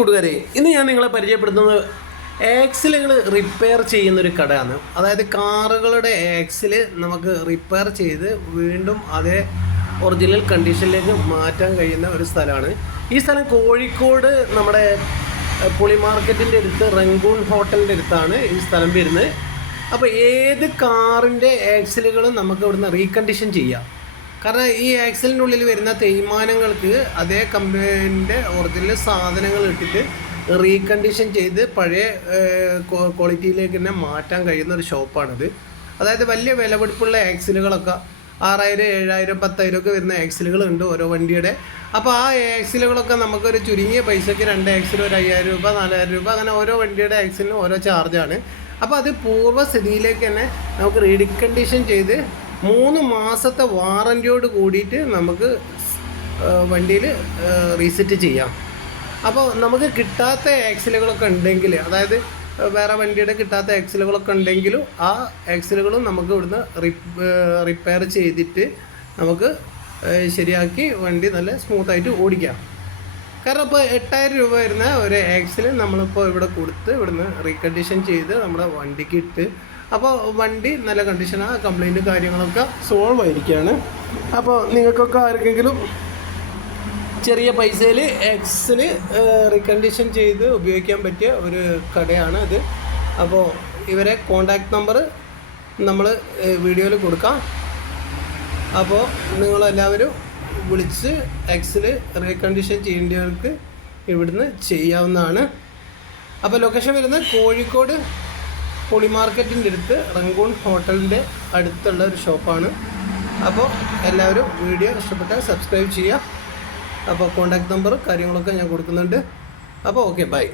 കൂട്ടുകാരെ ഇന്ന് ഞാൻ നിങ്ങളെ പരിചയപ്പെടുത്തുന്നത് ആക്സിലുകൾ റിപ്പയർ ചെയ്യുന്ന ഒരു കടയാണ്. അതായത് കാറുകളുടെ ആക്സിൽ നമുക്ക് റിപ്പയർ ചെയ്ത് വീണ്ടും അതേ ഒറിജിനൽ കണ്ടീഷനിലേക്ക് മാറ്റാൻ കഴിയുന്ന ഒരു സ്ഥലമാണ്. ഈ സ്ഥലം കോഴിക്കോട് നമ്മുടെ പുളി മാർക്കറ്റിന്റെ അടുത്ത് റംഗൂൺ ഹോട്ടലിന്റെ അടുത്താണ് ഈ സ്ഥലം വരുന്നത്. അപ്പോൾ ഏത് കാറിന്റെ ആക്സിലുകളും നമുക്ക് ഇവിടുന്ന് റീകണ്ടീഷൻ ചെയ്യാം? കാരണം ഈ ആക്സിലിന്റെ ഉള്ളിൽ വരുന്ന തേയ്മാനങ്ങൾക്ക് അതേ കമ്പനീന്റെ ഒറിജിനൽ സാധനങ്ങൾ ഇട്ടിട്ട് റീകണ്ടീഷൻ ചെയ്ത് പഴയ ക്വാ- ക്വാളിറ്റിയിലേക്ക് തന്നെ മാറ്റാൻ കഴിയുന്ന ഒരു ഷോപ്പാണിത് അതായത് വലിയ വിലപിടിപ്പുള്ള ആക്സിലുകളൊക്കെ ആറായിരം ഏഴായിരം പത്തായിരം ഒക്കെ വരുന്ന ആക്സിലുകൾ ഉണ്ട് ഓരോ വണ്ടിയുടെ. അപ്പോൾ ആ ആക്സിലുകളൊക്കെ നമുക്കൊരു ചുരുങ്ങിയ പൈസയ്ക്ക് രണ്ട് ആക്സിൽ ഒരു അയ്യായിരം രൂപ നാലായിരം രൂപ അങ്ങനെ ഓരോ വണ്ടിയുടെ ആക്സിലിനും ഓരോ ചാർജാണ് അപ്പോൾ അത് പൂർവസ്ഥിതിയിലേക്ക് തന്നെ നമുക്ക് റീഡിക്കണ്ടീഷൻ ചെയ്ത് മൂന്ന് മാസത്തെ വാറന്റിയോട് കൂടിയിട്ട് നമുക്ക് വണ്ടിയിൽ റീസെറ്റ് ചെയ്യാം. അപ്പോൾ നമുക്ക് കിട്ടാത്ത ആക്സിലുകളൊക്കെ ഉണ്ടെങ്കിൽ അതായത് വേറെ വണ്ടിയുടെ കിട്ടാത്ത ആക്സിലുകളൊക്കെ ഉണ്ടെങ്കിലും ആ ആക്സിലുകളും നമുക്ക് ഇവിടുന്ന് റിപ്പയർ ചെയ്തിട്ട് നമുക്ക് ശരിയാക്കി വണ്ടി നല്ല സ്മൂത്തായിട്ട് ഓടിക്കാം. കാരണം ഇപ്പോൾ എട്ടായിരം രൂപ വരുന്ന ഒരു ആക്സിൽ നമ്മളിപ്പോൾ ഇവിടെ കൊടുത്ത് ഇവിടുന്ന് റീകണ്ടീഷൻ ചെയ്ത് നമ്മുടെ വണ്ടിക്ക് ഇട്ട് അപ്പോൾ വണ്ടി നല്ല കണ്ടീഷനാണ് കംപ്ലൈന്റ് കാര്യങ്ങളൊക്കെ സോൾവ് ആയിരിക്കുകയാണ് അപ്പോൾ നിങ്ങൾക്കൊക്കെ ആർക്കെങ്കിലും ചെറിയ പൈസയിൽ എക്സിന് റീകണ്ടീഷൻ ചെയ്ത് ഉപയോഗിക്കാൻ പറ്റിയ ഒരു കടയാണ് ഇത്. അപ്പോൾ ഇവരെ കോണ്ടാക്ട് നമ്പർ നമ്മൾ വീഡിയോയിൽ കൊടുക്കാം. അപ്പോൾ നിങ്ങളെല്ലാവരും വിളിച്ച് എക്സിൽ റീകണ്ടീഷൻ ചെയ്യേണ്ടവർക്ക് ഇവിടുന്ന് ചെയ്യാവുന്നതാണ്. അപ്പോൾ ലൊക്കേഷൻ വരുന്നത് കോഴിക്കോട് പൊളി മാർക്കറ്റിന്റെ അടുത്ത് റംഗൂൺ ഹോട്ടലിന്റെ അടുത്തുള്ള ഒരു ഷോപ്പാണ്. അപ്പോൾ എല്ലാവരും വീഡിയോ ഇഷ്ടപ്പെട്ടാൽ സബ്സ്ക്രൈബ് ചെയ്യുക. അപ്പോൾ കോൺടാക്ട് നമ്പർ കാര്യങ്ങളൊക്കെ ഞാൻ കൊടുക്കുന്നുണ്ട്. അപ്പോൾ ഓക്കെ ബൈ